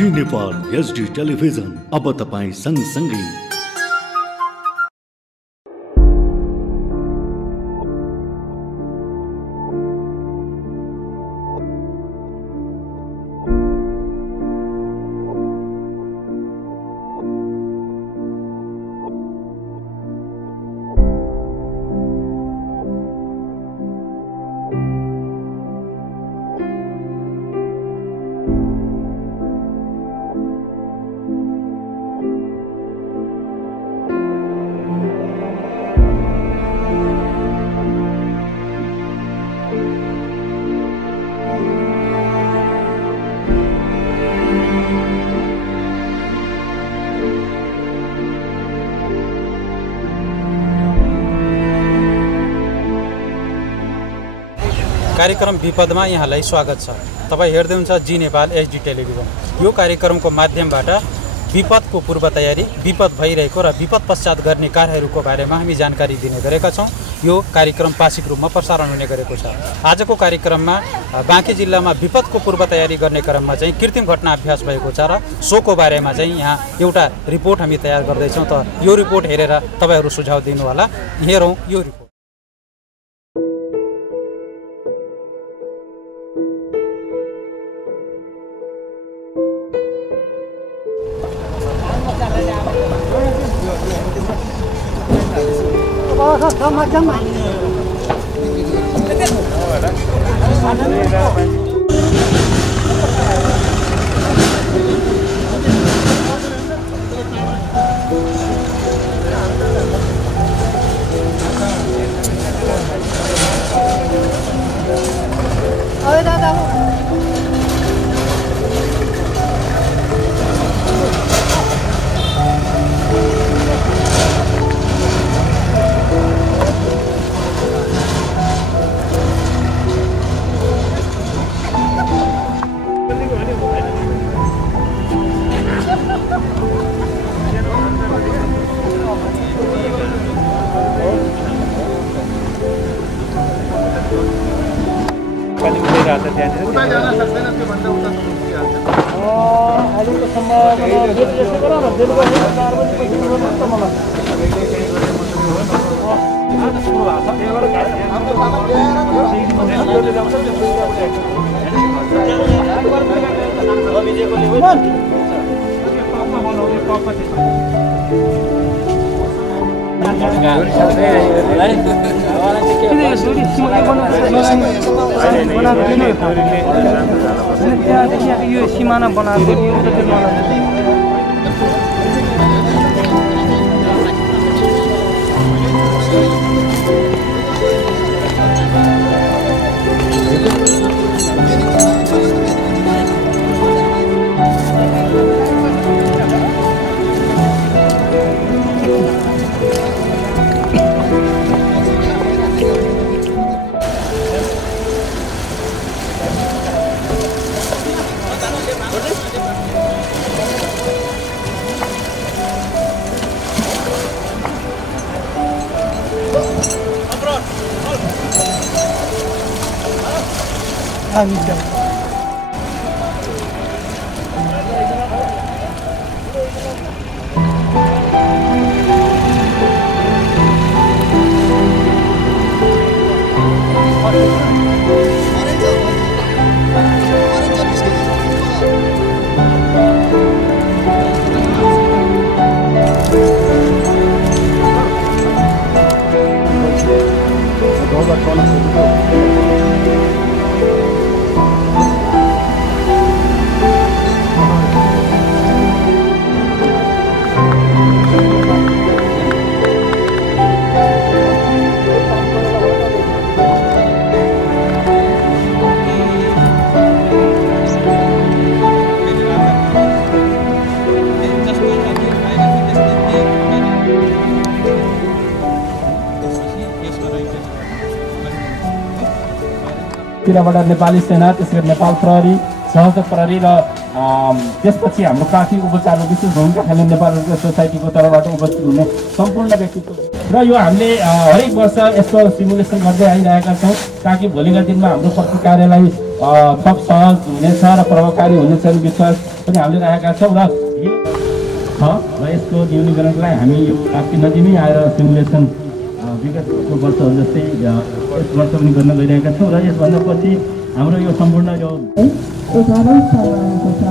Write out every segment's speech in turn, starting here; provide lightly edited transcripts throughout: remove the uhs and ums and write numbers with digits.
जी Nepal HD television अब तपाईं सँगसँगै। कार्यक्रम विपदमा यहाँलाई स्वागत छ। तपाईं हेर्दै हुनुहुन्छ जी नेपाल HD टेलिभिजन। यो कार्यक्रमको माध्यमबाट विपदको पूर्व तयारी, विपद भइरहेको र विपद पश्चात गर्ने कार्यहरूको बारेमा हामी जानकारी दिने गरेका छौं। यो कार्यक्रम पाक्षिक रूपमा प्रसारण हुने गरेको छ। आजको कार्यक्रममा बाँके जिल्लामा विपदको पूर्व तयारी गर्ने क्रममा चाहिँ कृत्रिम घटना अभ्यास भएको छ र सोको बारेमा चाहिँ यहाँ एउटा रिपोर्ट हामी तयार गर्दै छौं। त यो रिपोर्ट हेरेर तपाईहरु सुझाव दिनु होला। हेरौं यो रिपोर्ट। यो सिमाना बनाएको तिरबाट नेपाली सेना, त्यसरी नेपाल प्रहरी, सशस्त्र प्रहरी र त्यसपछि हाम्रो प्राथमिक उपचारमा विशेष भूमिका खेल्ने नेपाल सोसाइटीको तर्फबाट उपस्थित हुने सम्पूर्ण व्यक्तित्व र यो हामीले हरेक वर्ष यसको सिमुलेसन गर्दै आइरहेका छौँ ताकि भोलिका दिनमा हाम्रो प्रति कार्यलाई थप सहज हुनेछ र प्रभावकारी हुनेछ विश्वास पनि हामीले राखेका छौँ र यो छ र यसको न्यूनीकरणलाई हामी यो काफी नजिमै आएर सिमुलेसन विगतको वर्षहरू जस्तै यस वर्ष पनि गर्न गइरहेका छौँ र यसभन्दा पछि हाम्रो यो सम्पूर्ण यो 11औं स्थानमा आएको छ।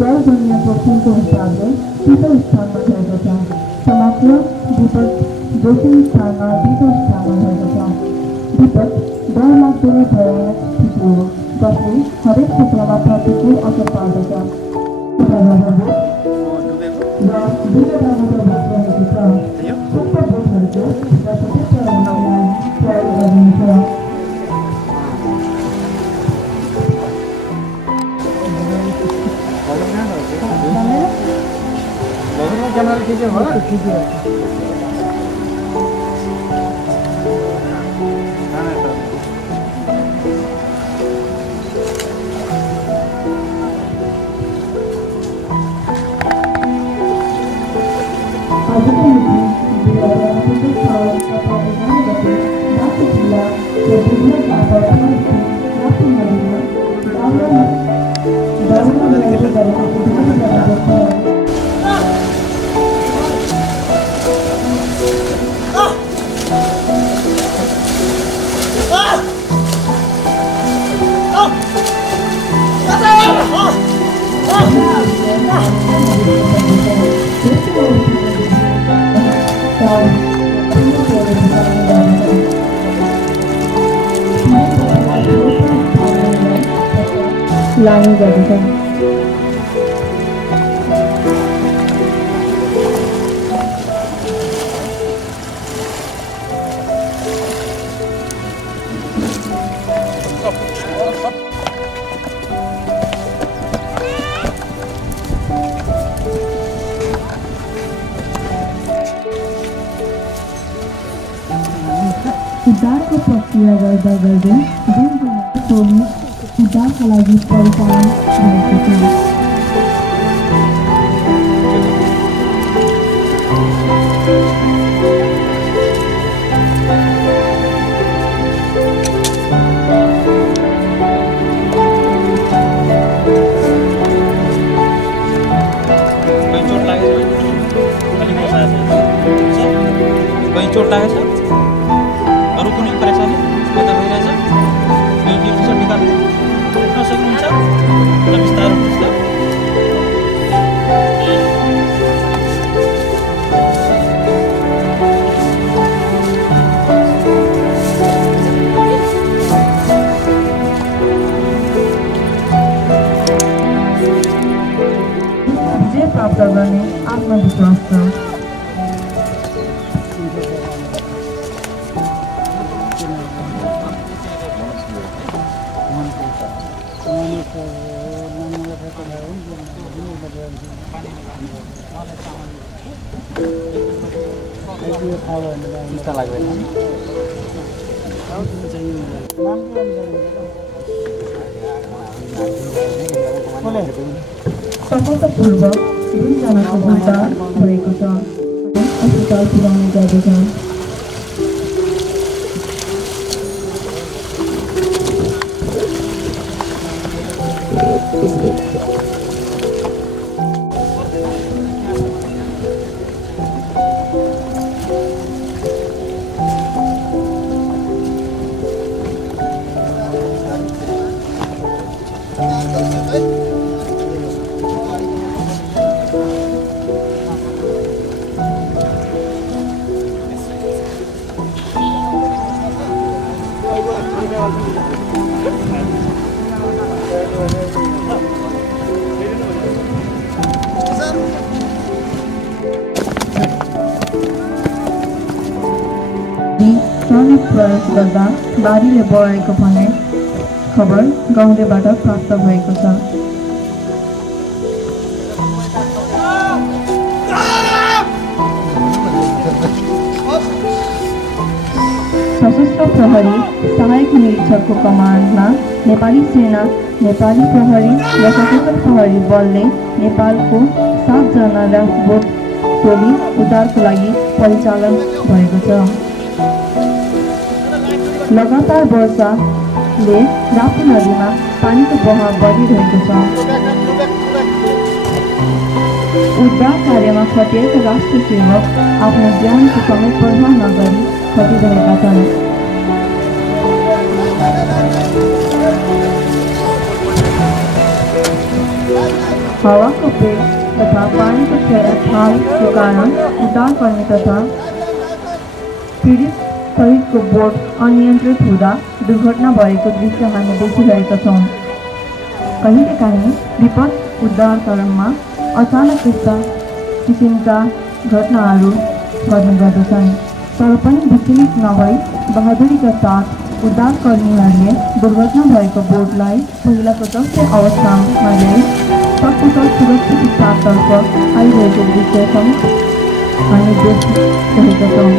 जलजन्य जोखिमको हिसाबले 30औं स्थानमा रहेको छ। समग्र विपद जोखिम स्थानमा 20औं स्थानमा रहेको छ। विपद डरलाग्दो र भयानक स्थिति हो जसले हरेक क्षेत्रमा प्रतिकूल असर पार्दछ र विगतबाट भइरहेको छ। उक्त बोटहरूको र प्रत्यक्षहरूलाई प्रयोग गरिन्छ। लाने गर्दछ। उद्धारको प्रक्रिया गर्दा गर्दै उद्धारका लागि परिचालन भएको छ। चोट लागेको छ? अरू कुनै परेशानी कता भइरहेछ? यो टिसर्ट निकाल्नु उठ्न सक्नुहुन्छ र बिस्तारै उठ्नुहोस् त। विजय प्राप्त गर्ने आत्मविश्वास छ। सफलतापूर्वक 2 जनाको उद्धार भएको छ। अस्पताल पुर्याउने गर्दछ। प्रयोग गर्दा बारीले बढाएको भन्ने खबर गाउँलेबाट प्राप्त भएको छ। सशस्त्र प्रहरी सहायक निरीक्षकको कमान्डमा नेपाली सेना, नेपाली प्रहरी र सशस्त्र प्रहरी बलले नेपालको 7 जना बोट टोली उद्धारको लागि परिचालन भएको छ। लगातार वर्षाले राप्ती नदीमा पानीको बहाव बढिरहेको छ। उद्धार कार्यमा खटिएका राष्ट्र सेवक आफ्नो ज्यानको समय पर्वाह नगरी खटिरहेका छन्। हावाको वेग तथा पानीको छेडछाडको कारण उद्धारकर्मी तथा पीडित सहितको बोट अनियन्त्रित हुँदा दुर्घटना भएको दृश्य हामी देखिरहेका छौँ। कहिलेकाहीँ विपद उद्धारकरणमा अचानक यस्ता किसिमका घटनाहरू गर्ने गर्दछन्, तर पनि विचलित नभई बहादुरीका साथ उद्धारकर्मीहरूले दुर्घटना भएको बोटलाई पहिलाको जस्तै अवस्थामा ल्याई सकुशल सुरक्षित स्थानतर्फ आइरहेको दृश्य पनि हामी देखिरहेका छौँ।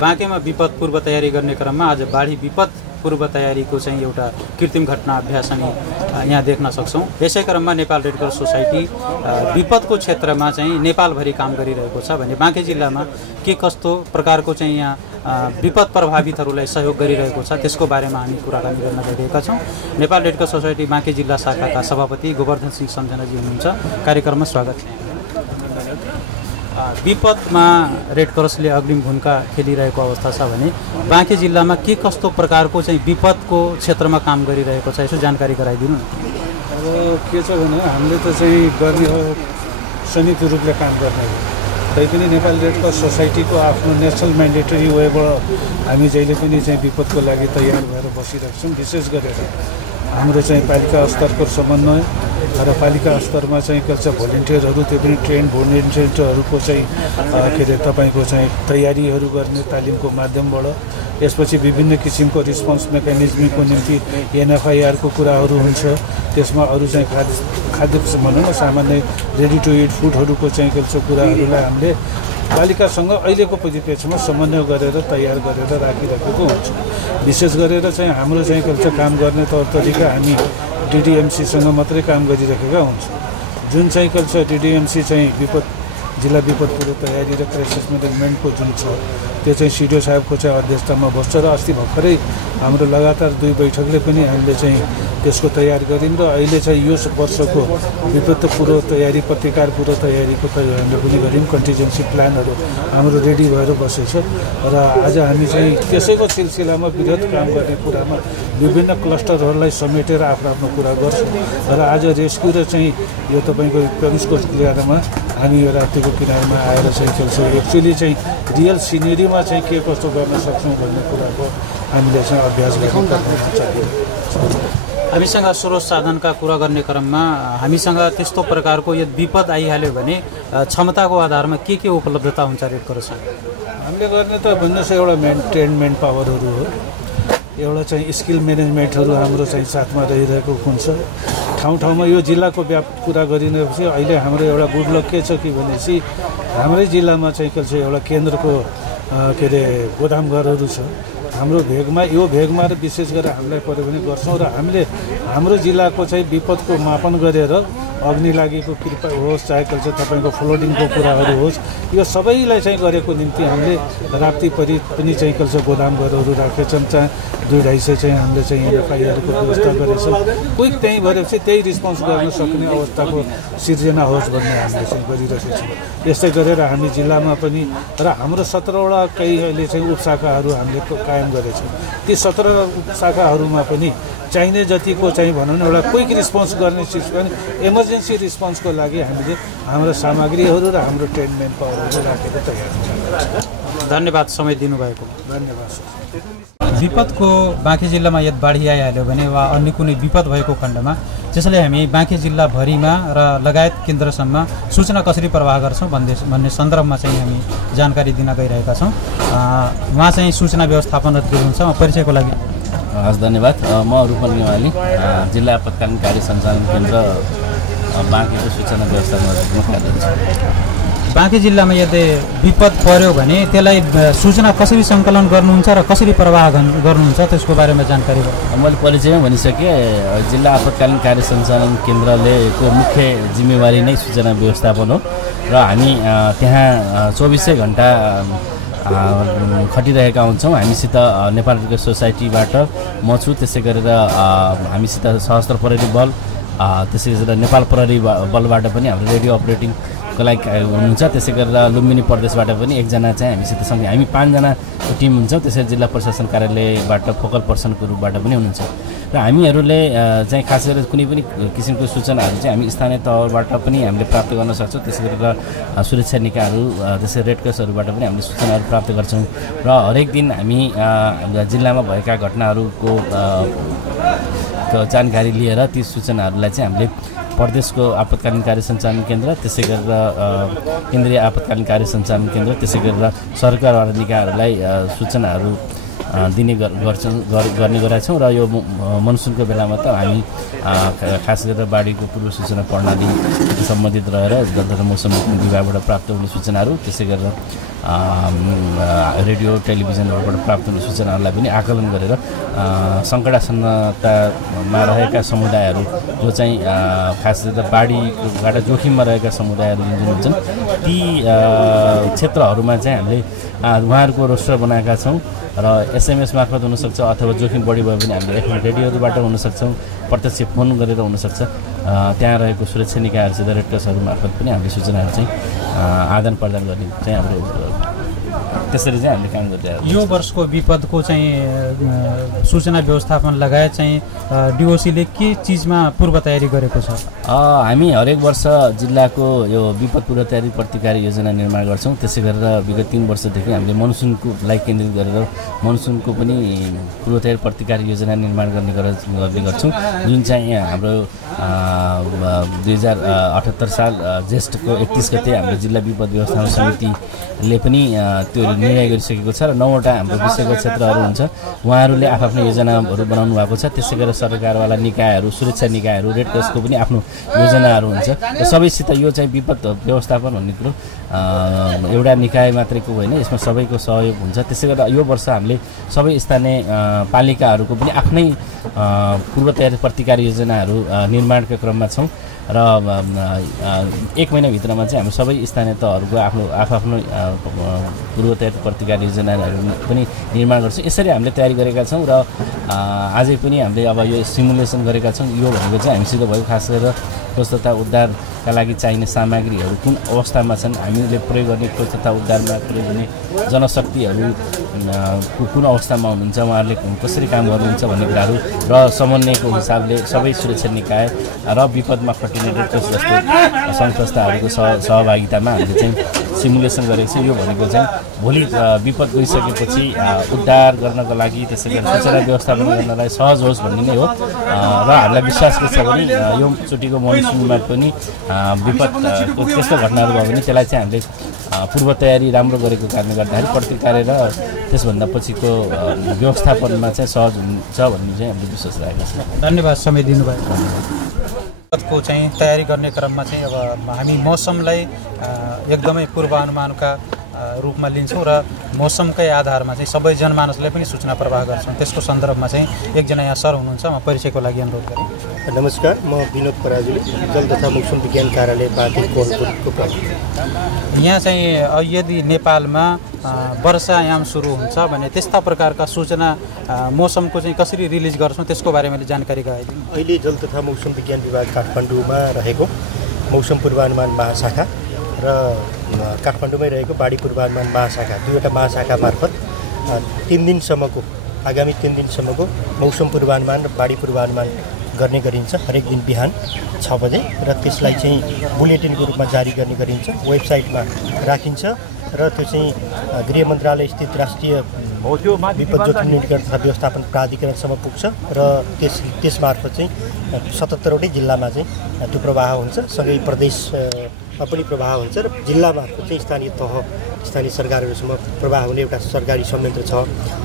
बाँकेमा विपद पूर्व तयारी गर्ने क्रममा आज बाढी विपद पूर्व तयारीको चाहिँ एउटा कृत्रिम घटना अभ्यास हामी यहाँ देख्न सक्छौँ। यसै क्रममा नेपाल रेड क्रस सोसाइटी विपदको क्षेत्रमा चाहिँ नेपालभरि काम गरिरहेको छ भने बाँके जिल्लामा के कस्तो प्रकारको चाहिँ यहाँ विपद प्रभावितहरूलाई सहयोग गरिरहेको छ त्यसको बारेमा हामी कुराकानी गर्न गइरहेका छौँ। Nepal red cross society Banke जिल्ला शाखाका सभापति गोवर्धन सिंह सम्झनाजी हुनुहुन्छ। कार्यक्रममा स्वागत छ। विपदमा रेड क्रसले अग्रिम भूमिका खेलिरहेको अवस्था छ भने बाँके जिल्लामा के कस्तो प्रकारको चाहिँ विपदको क्षेत्रमा काम गरिरहेको छ यसो जानकारी गराइदिनु। अब के छ भने हामीले त चाहिँ गर्ने हो संयुक्त रूपले काम गर्ने हो, तैपनि नेपाल रेड क्रस सोसाइटीको आफ्नो नेसनल म्यान्डेटरी वेबाट हामी जहिले पनि चाहिँ विपदको लागि तयार भएर बसिरहेको छौँ। विशेष गरेर हाम्रो चाहिँ पालिका स्तरको समन्वय र पालिका स्तरमा चाहिँ के भन्छ भोलिन्टियरहरू त्यो पनि ट्रेन भोलिन्टियरहरूको चाहिँ के अरे तपाईँको चाहिँ तयारीहरू गर्ने तालिमको माध्यमबाट यसपछि विभिन्न किसिमको रिस्पोन्स मेकानिजमको निम्ति एनएफआइआरको कुराहरू हुन्छ त्यसमा अरू चाहिँ खाद्य भनौँ न सामान्य रेडी टु इट फुडहरूको चाहिँ के भन्छ कुराहरूलाई हामीले पालिकासँग अहिलेको परिप्रेक्षमा समन्वय गरेर तयार गरेर राखिराखेको हुन्छ विशेष गरेर चाहिँ हाम्रो चाहिँ के भन्छ काम गर्ने तौर तरिका हामी डिडिएमसीसँग मात्रै काम गरिरहेका हुन्छ जुन चाहिँ के भन्छ डिडिएमसी चाहिँ जिल्ला विपद पूर्व तयारी र क्राइसिस म्यानेजमेन्टको जुन छ त्यो चाहिँ सिडिओ साहबको चाहिँ अध्यक्षतामा बस्छ र अस्ति भर्खरै हाम्रो लगातार 2 बैठकले पनि हामीले चाहिँ त्यसको तयार गऱ्यौँ र अहिले चाहिँ यो वर्षको विपद पूर्व तयारी प्रतिकार पूर्व तयारीको हामीले पनि गऱ्यौँ कन्टिजेन्सी प्लानहरू हाम्रो रेडी भएर बसेछ र आज हामी चाहिँ त्यसैको सिलसिलामा विगत काम गर्ने कुरामा विभिन्न क्लस्टरहरूलाई समेटेर आफ्नो कुरा गर्छौँ र आज रेस्क्यु र चाहिँ यो तपाईँको प्रवेशको किनारमा हामी यो राप्तीको किनारमा आएर चाहिँ खेल्छ एक्चुअली चाहिँ रियल सिनेरीमा चाहिँ के कस्तो गर्न सक्छौँ भन्ने कुराको हामीले चाहिँ अभ्यास गर्न चाहियो हामीसँग स्रोत साधनका कुरा गर्ने क्रममा हामीसँग त्यस्तो प्रकारको यो विपद आइहाल्यो भने क्षमताको आधारमा के उपलब्धता हुन्छ रेड क्रसमा हामीले गर्ने त भन्नुहोस् एउटा मेन पावरहरू हो एउटा चाहिँ स्किल म्यानेजमेन्टहरू हाम्रो चाहिँ साथमा रहिरहेको हुन्छ ठाउँमा यो जिल्लाको कुरा गरिनेपछि अहिले हाम्रो एउटा गुड लक के छ कि भनेपछि हाम्रै जिल्लामा चाहिँ के छ एउटा केन्द्रको के अरे गोदामघरहरू छ हाम्रो भेगमा यो भेगमा र विशेष गरेर हामीलाई पऱ्यो भने गर्छौँ र हामीले हाम्रो जिल्लाको चाहिँ विपदको मापन गरेर अग्नि लागेको कृपा होस् चाहे के भन्छ तपाईँको फ्लोडिङको कुराहरू होस् यो सबैलाई चाहिँ गरेको निम्ति हामीले राप्ती पनि चाहिँ के भन्छ गोदामघरहरू राखेछौँ चाहे 2-250 चाहिँ हामीले चाहिँ एनएफआइआरको व्यवस्था गरेछौँ क्विक त्यहीँ भएपछि त्यही रिस्पोन्स गर्न सक्ने अवस्थाको सिर्जना होस् भन्ने हामीले चाहिँ गरिरहेको छौँ यस्तै गरेर हामी जिल्लामा पनि र हाम्रो 17वटा केही अहिले चाहिँ उपशाखाहरू हामीले कायम गरेछौँ ती 17 शाखाहरूमा पनि चाहिने जतिको चाहिँ भनौँ न एउटा क्विक रिस्पोन्स गर्ने सिस्टम इमर्जेन्सी रिस्पोन्सको लागि हामीले हाम्रो सामग्रीहरू र हाम्रो ट्रेन मेन पावरहरू राखेको तयार छ धन्यवाद समय दिनुभएको धन्यवाद विपदको बाँके जिल्लामा यदि बाढी आइहाल्यो भने वा अन्य कुनै विपद भएको खण्डमा त्यसैले हामी बाँके जिल्लाभरिमा र लगायत केन्द्रसम्म सूचना कसरी प्रवाह गर्छौँ भन्ने सन्दर्भमा चाहिँ हामी जानकारी दिन गइरहेका छौँ उहाँ चाहिँ सूचना व्यवस्थापन हुनुहुन्छ परिचयको लागि हस् धन्यवाद म रूपन नेवाली जिल्ला आपतकालीन कार्य सञ्चालन केन्द्र बाँकेको सूचना व्यवस्थापन बाँके जिल्लामा यदि विपद पर्यो भने त्यसलाई सूचना कसरी सङ्कलन गर्नुहुन्छ र कसरी प्रवाह गर्नुहुन्छ त्यसको बारेमा जानकारी मैले परिचयमा भनिसकेँ जिल्ला आपतकालीन कार्य सञ्चालन केन्द्रलेको मुख्य जिम्मेवारी नै सूचना व्यवस्थापन हो र हामी त्यहाँ 24 घण्टा खटिरहेका हुन्छौँ हामीसित नेपाल रेड क्रस सोसाइटीबाट म छु त्यसै गरेर हामीसित सशस्त्र प्रहरी बल त्यसै गरेर नेपाल प्रहरी बलबाट पनि हाम्रो रेडियो अपरेटिङको लागि हुनुहुन्छ त्यसै गरेर लुम्बिनी प्रदेशबाट पनि एकजना चाहिँ हामीसित सँगै हामी 5 जनाको टिम हुन्छौँ त्यसै जिल्ला प्रशासन कार्यालयबाट फोकल पर्सनको रूपबाट पनि हुनुहुन्छ र हामीहरूले चाहिँ खास गरेर कुनै पनि किसिमको सूचनाहरू चाहिँ हामी स्थानीय तहबाट पनि हामीले प्राप्त गर्न सक्छौँ त्यसै गरेर सुरक्षा निकायहरू त्यसै रेड क्रसहरूबाट पनि हामीले सूचनाहरू प्राप्त गर्छौँ र हरेक दिन हामी जिल्लामा भएका घटनाहरूको जानकारी लिएर ती सूचनाहरूलाई चाहिँ हामीले प्रदेशको आपतकालीन कार्य सञ्चालन केन्द्र त्यसै गरेर केन्द्रीय आपतकालीन कार्य सञ्चालन केन्द्र त्यसै गरेर सरकारवाला निकायहरूलाई सूचनाहरू दिने गर्ने गरेका छौँ र यो मनसुनको बेलामा त हामी खास गरेर बाढीको पूर्व सूचना प्रणाली सम्बन्धित रहेर तथा मौसम विभागबाट प्राप्त हुने सूचनाहरू त्यसै गरेर रेडियो टेलिभिजनहरूबाट प्राप्त हुने सूचनाहरूलाई पनि आकलन गरेर सङ्कटासन्नतामा रहेका समुदायहरू जो चाहिँ खास गरेर बाढीबाट जोखिममा रहेका समुदायहरू जुन हुन्छन् ती क्षेत्रहरूमा चाहिँ हामीले उहाँहरूको रोस्टर बनाएका छौँ र SMS मार्फत हुनसक्छ अथवा जोखिम बढी भयो भने हामीले FM रेडियोबाट हुनसक्छौँ प्रत्यक्ष फोन गरेर हुनसक्छ त्यहाँ रहेको सुरक्षा निकायहरूसित रेड क्रसहरू मार्फत पनि हामीले सूचनाहरू चाहिँ आदान प्रदान गर्ने चाहिँ हाम्रो त्यसरी चाहिँ हामीले काम गरिरहेको छौँ। यो वर्षको विपदको चाहिँ सूचना व्यवस्थापन लगायत चाहिँ डिओसीले के चिजमा पूर्व तयारी गरेको छ? हामी हरेक वर्ष जिल्लाको यो विपद पूर्व तयारी प्रतिकारी योजना निर्माण गर्छौँ। त्यसै गरेर विगत 3 वर्षदेखि हामीले मनसुनलाई केन्द्रित गरेर मनसुनको पनि पूर्व तयारी प्रतिकारी योजना निर्माण गर्ने गर्छौँ, जुन चाहिँ हाम्रो 2078 साल ज्येष्ठको 31 गते हाम्रो जिल्ला विपद व्यवस्थापन समितिले पनि त्यो निर्णय गरिसकेको छ र 9वटा हाम्रो विषयगत क्षेत्रहरू हुन्छ। उहाँहरूले आफ्नो योजनाहरू बनाउनु भएको छ। त्यसै गरेर सरकारवाला निकायहरू, सुरक्षा निकायहरू, रेड क्रसको पनि आफ्नो योजनाहरू हुन्छ र सबैसित यो चाहिँ विपद व्यवस्थापन भन्ने कुरो एउटा निकाय मात्रैको होइन, यसमा सबैको सहयोग हुन्छ। त्यसै गरेर यो वर्ष हामीले सबै स्थानीय पालिकाहरूको पनि आफ्नै पूर्व तयारी प्रतिकार योजनाहरू निर्माणको क्रममा छौँ र 1 महिनाभित्रमा चाहिँ हाम्रो सबै स्थानीय तहहरूको आफ्नो पूर्व तयारी प्रतिकार योजनाहरू पनि निर्माण गर्छौँ। यसरी हामीले तयारी गरेका छौँ र आजै पनि हामीले अब यो सिमुलेसन गरेका छौँ। यो भनेको चाहिँ हामीसित भएको खास गरेर खोज तथा उद्धारका लागि चाहिने सामग्रीहरू कुन अवस्थामा छन्, हामीले प्रयोग गर्ने खोज तथा उद्धारमा प्रयोग गर्ने जनशक्तिहरू कुन अवस्थामा हुनुहुन्छ, उहाँहरूले कसरी काम गर्नुहुन्छ भन्ने कुराहरू र समन्वयको हिसाबले सबै सुरक्षा निकाय र विपदमा खटिने रेड क्रस जस्तो सङ्घ संस्थाहरूको सहभागितामा हामीले चाहिँ सिमुलेसन गरेको छ। यो भनेको चाहिँ भोलि विपद गइसकेपछि उद्धार गर्नको लागि, त्यसै गरी सूचना व्यवस्थापन गर्नलाई सहज होस् भन्ने नै हो र हामीलाई विश्वास के छ भने यो चोटिको मनसुनमा पनि विपदको त्यस्तो घटनाहरू भयो भने त्यसलाई चाहिँ हामीले पूर्व तयारी राम्रो गरेको कारणले गर्दाखेरि प्रतिकार्य र त्यसभन्दा पछिको व्यवस्थापनमा चाहिँ सहज हुन्छ भन्ने चाहिँ हामीले विश्वास राखेका छौँ। धन्यवाद समय दिनुभयो। विपदको चाहिँ तयारी गर्ने क्रममा चाहिँ अब हामी मौसमलाई एकदमै पूर्वानुमानका रूपमा लिन्छौँ र मौसमकै आधारमा चाहिँ सबै जनमानसलाई पनि सूचना प्रवाह गर्छौँ। त्यसको सन्दर्भमा चाहिँ एकजना यहाँ सर हुनुहुन्छ, म परिचयको लागि अनुरोध गरेँ। नमस्कार, म विनोद पराजुली, जल तथा मौसम विज्ञान कार्यालय बाँके कोलपुरको प्रमुख। यहाँ चाहिँ यदि नेपालमा वर्षायाम सुरु हुन्छ भने त्यस्ता प्रकारका सूचना मौसमको चाहिँ कसरी रिलिज गर्छौँ त्यसको बारेमा जानकारी गराइदिनु। अहिले जल तथा मौसम विज्ञान विभाग काठमाडौँमा रहेको मौसम पूर्वानुमान महाशाखा र काठमाडौँमै रहेको बाढी पूर्वानुमान महाशाखा, 2वटा महाशाखा मार्फत 3 दिनसम्मको आगामी 3 दिनसम्मको मौसम पूर्वानुमान र बाढी पूर्वानुमान गर्ने गरिन्छ। हरेक दिन बिहान 6 बजे र त्यसलाई चाहिँ बुलेटिनको रूपमा जारी गर्ने गरिन्छ, वेबसाइटमा राखिन्छ र त्यो चाहिँ गृह मन्त्रालय स्थित राष्ट्रिय विपद जोखिम न्यूनीकरण तथा व्यवस्थापन प्राधिकरणसम्म पुग्छ र त्यसमार्फत चाहिँ 77वटै जिल्लामा चाहिँ त्यो प्रवाह हुन्छ। सँगै प्रदेशमा पनि प्रवाह हुन्छ र जिल्ला मार्फत चाहिँ स्थानीय तह, स्थानीय सरकारहरूसम्म प्रवाह हुने एउटा सरकारी संयन्त्र छ।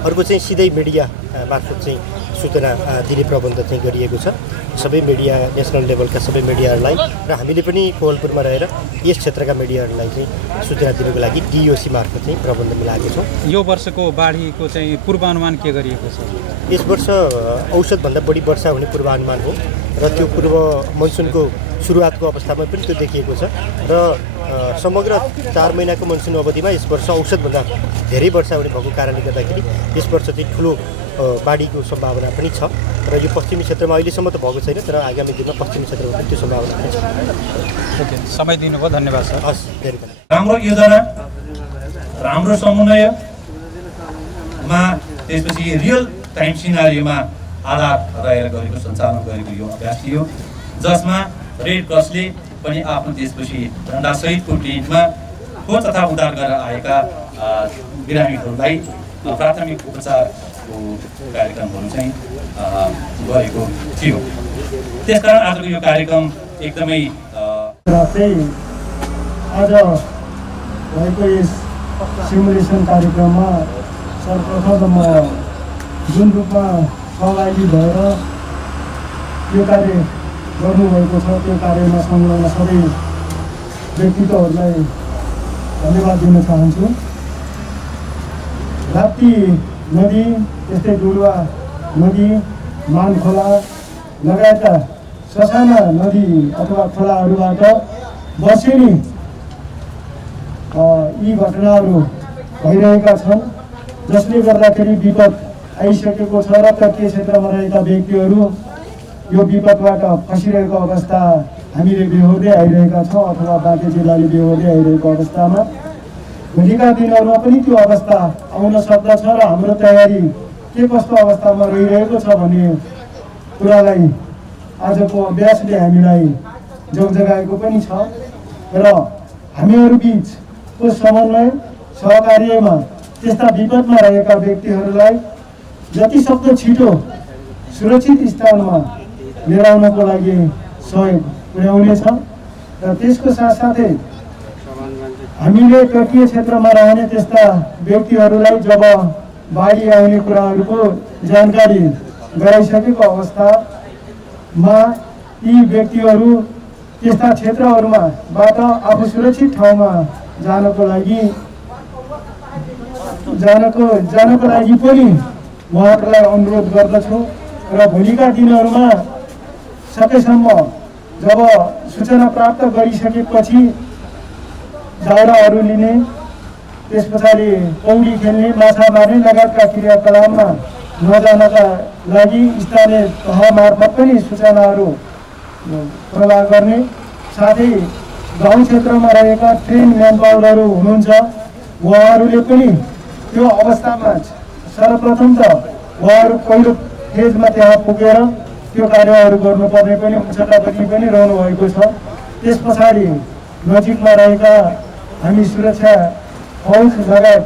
अर्को चाहिँ सिधै मिडिया मार्फत चाहिँ सूचना दिने प्रबन्ध चाहिँ गरिएको छ। सबै मिडिया, नेसनल लेभलका सबै मिडियाहरूलाई र हामीले पनि कोहलपुरमा रहेर यस क्षेत्रका मिडियाहरूलाई चाहिँ सूचना दिनुको लागि डिओसी मार्फत चाहिँ प्रबन्ध मिलाएको छौँ। यो वर्षको बाढीको चाहिँ पूर्वानुमान के गरिएको छ? यस वर्ष औसतभन्दा बढी वर्षा हुने पूर्वानुमान हो र त्यो पूर्व मनसुनको सुरुवातको अवस्थामा पनि त्यो देखिएको छ र समग्र 4 महिनाको मनसुन अवधिमा यस वर्ष औसतभन्दा धेरै वर्षा हुने भएको कारणले गर्दाखेरि यस वर्ष चाहिँ ठुलो बाढीको सम्भावना पनि छ र यो पश्चिमी क्षेत्रमा अहिलेसम्म त भएको छैन, तर आगामी दिनमा पश्चिमी क्षेत्रमा पनि त्यो सम्भावना पनि छ। ओके, समय दिनुभयो, धन्यवाद सर। हस्, धेरै धन्यवाद। राम्रो योजना, राम्रो समन्वयमा त्यसपछि रियल टाइम सिनारियोमा आधार रहेर गरेको सञ्चालन गरेको यो अभ्यास थियो, जसमा रेड क्रसले पनि आफ्नो त्यसपछि झन्डासहितको टेन्टमा खोज तथा उद्धार गरेर आएका बिरामीहरूलाई प्राथमिक उपचारको कार्यक्रमहरू चाहिँ गरेको थियो। त्यसकारण आजको यो कार्यक्रम एकदमै आज भएको यस सिमुलेसन कार्यक्रममा सर्वप्रथम जुन रूपमा सहभागी भएर यो कार्य गर्नुभएको छ त्यो कार्यमा संलग्न सबै व्यक्तित्वहरूलाई धन्यवाद दिन चाहन्छु। राप्ती नदी, त्यस्तै डुलुवा नदी, मानखोला लगायतका ससाना नदी अथवा खोलाहरूबाट वर्षेनी यी घटनाहरू भइरहेका छन्, जसले गर्दाखेरि विपद आइसकेको छ र तटीय क्षेत्रमा रहेका व्यक्तिहरू यो विपदबाट फसिरहेको अवस्था हामीले बेहोर्दै आइरहेका छौँ अथवा बाँके जिल्लाले बेहोर्दै आइरहेको अवस्थामा भोलिका दिनहरूमा पनि त्यो अवस्था आउन सक्दछ र हाम्रो तयारी के कस्तो अवस्थामा रहिरहेको छ भन्ने कुरालाई आजको अभ्यासले हामीलाई जोगजगाएको पनि छ र हामीहरू बिचको समन्वय सहकार्यमा त्यस्ता विपदमा रहेका व्यक्तिहरूलाई जति सक्दो छिटो सुरक्षित स्थानमा लिएर आउनको लागि सहयोग पुर्याउनेछ र त्यसको साथसाथै हामीले तटीय क्षेत्रमा रहने त्यस्ता व्यक्तिहरूलाई जब बाढी आउने कुराहरूको जानकारी गराइसकेको अवस्थामा ती व्यक्तिहरू त्यस्ता क्षेत्रहरूबाट आफू सुरक्षित ठाउँमा जानको लागि पनि उहाँहरूलाई अनुरोध गर्दछु र भोलिका दिनहरूमा सकेसम्म जब सूचना प्राप्त गरिसकेपछि दाउराहरू लिने त्यस पछाडि पौडी खेल्ने माछा मार्ने लगायतका क्रियाकलापमा नजानका लागि स्थानीय तह मार्फत पनि सूचनाहरू प्रवाह गर्ने साथै गाउँ क्षेत्रमा रहेका ट्रेन म्यान पावरहरू हुनुहुन्छ उहाँहरूले पनि त्यो अवस्थामा सर्वप्रथम त उहाँहरू पहिलो फेजमा त्यहाँ पुगेर त्यो कार्यहरू गर्नुपर्ने पनि हुन्छ ताकि पनि रहनु भएको छ। त्यस पछाडि नजिकमा रहेका हामी सुरक्षा फौज लगायत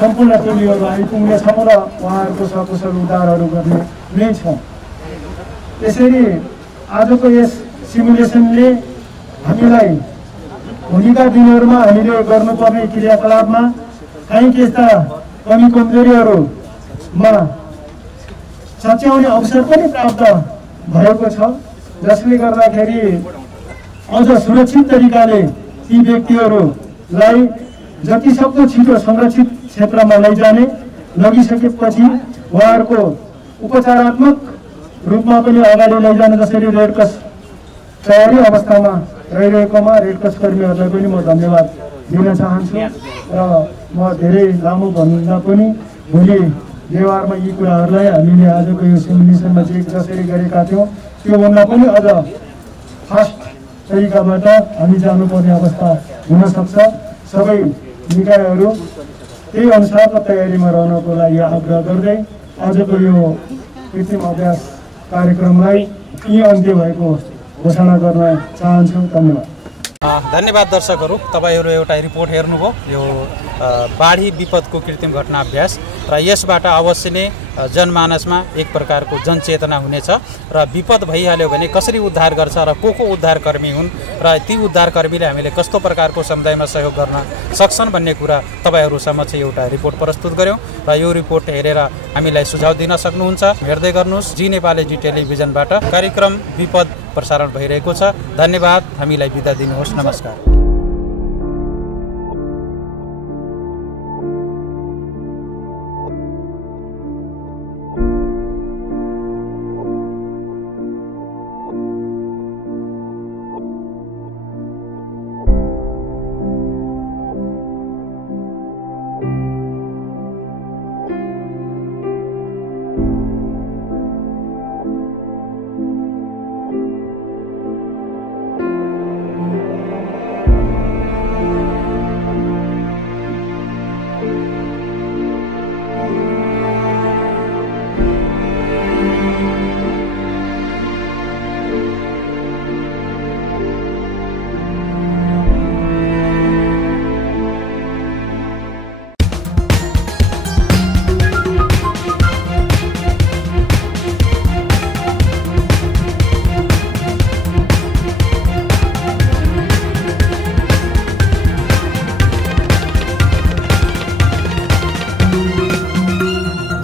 सम्पूर्ण टोलीहरू आइपुग्नेछौँ र उहाँहरूको सकुशल उद्धारहरू गर्ने नै छौँ। त्यसरी आजको यस सिमुलेसनले हामीलाई भोलिका दिनहरूमा हामीले गर्नुपर्ने क्रियाकलापमा कहीँ त्यस्ता कमी कमजोरीहरूमा सच्याउने अवसर पनि प्राप्त भएको छ, जसले गर्दाखेरि अझ सुरक्षित तरिकाले ती व्यक्तिहरूलाई जति सक्दो छिटो संरक्षित क्षेत्रमा लैजाने, लगिसकेपछि उहाँहरूको उपचारात्मक रूपमा पनि अगाडि लैजान जसरी रेडक्रस तयारी अवस्थामा रहिरहेकोमा रेडक्रस कर्मीहरूलाई पनि म धन्यवाद दिन चाहन्छु र म धेरै लामो भन्दा पनि भोलि व्यवहारमा यी कुराहरूलाई हामीले आजको यो सिमुलेसनमा चाहिँ जसरी गरेका थियौँ त्योभन्दा पनि अझ फास्ट तरिकाबाट हामी जानुपर्ने अवस्था हुनसक्छ। सबै निकायहरू त्यही अनुसारको तयारीमा रहनको लागि आग्रह गर्दै आजको यो कृत्रिम अभ्यास कार्यक्रमलाई यही अन्त्य भएको घोषणा गर्न चाहन्छु। धन्यवाद। धन्यवाद दर्शकहरू, तपाईँहरू एउटा रिपोर्ट हेर्नुभयो यो बाढी विपदको कृत्रिम घटना अभ्यास र यसबाट अवश्य नै जनमानसमा एक प्रकारको जनचेतना हुनेछ र विपद भइहाल्यो भने कसरी उद्धार गर्छ र को उद्धारकर्मी हुन् र ती उद्धारकर्मीले हामीले कस्तो प्रकारको समुदायमा सहयोग गर्न सक्छन् भन्ने कुरा तपाईँहरू समक्ष एउटा रिपोर्ट प्रस्तुत गऱ्यौँ र यो रिपोर्ट हेरेर हामीलाई सुझाव दिन सक्नुहुन्छ। हेर्दै गर्नुहोस् जी नेपाल एचडी टेलिभिजनबाट कार्यक्रम विपद प्रसारण भइरहेको छ। धन्यवाद, हामीलाई बिदा दिनुहोस्। नमस्कार।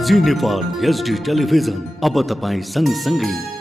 जी नेपाल एचडी टेलिभिजन अब तपाईं सँगसँगै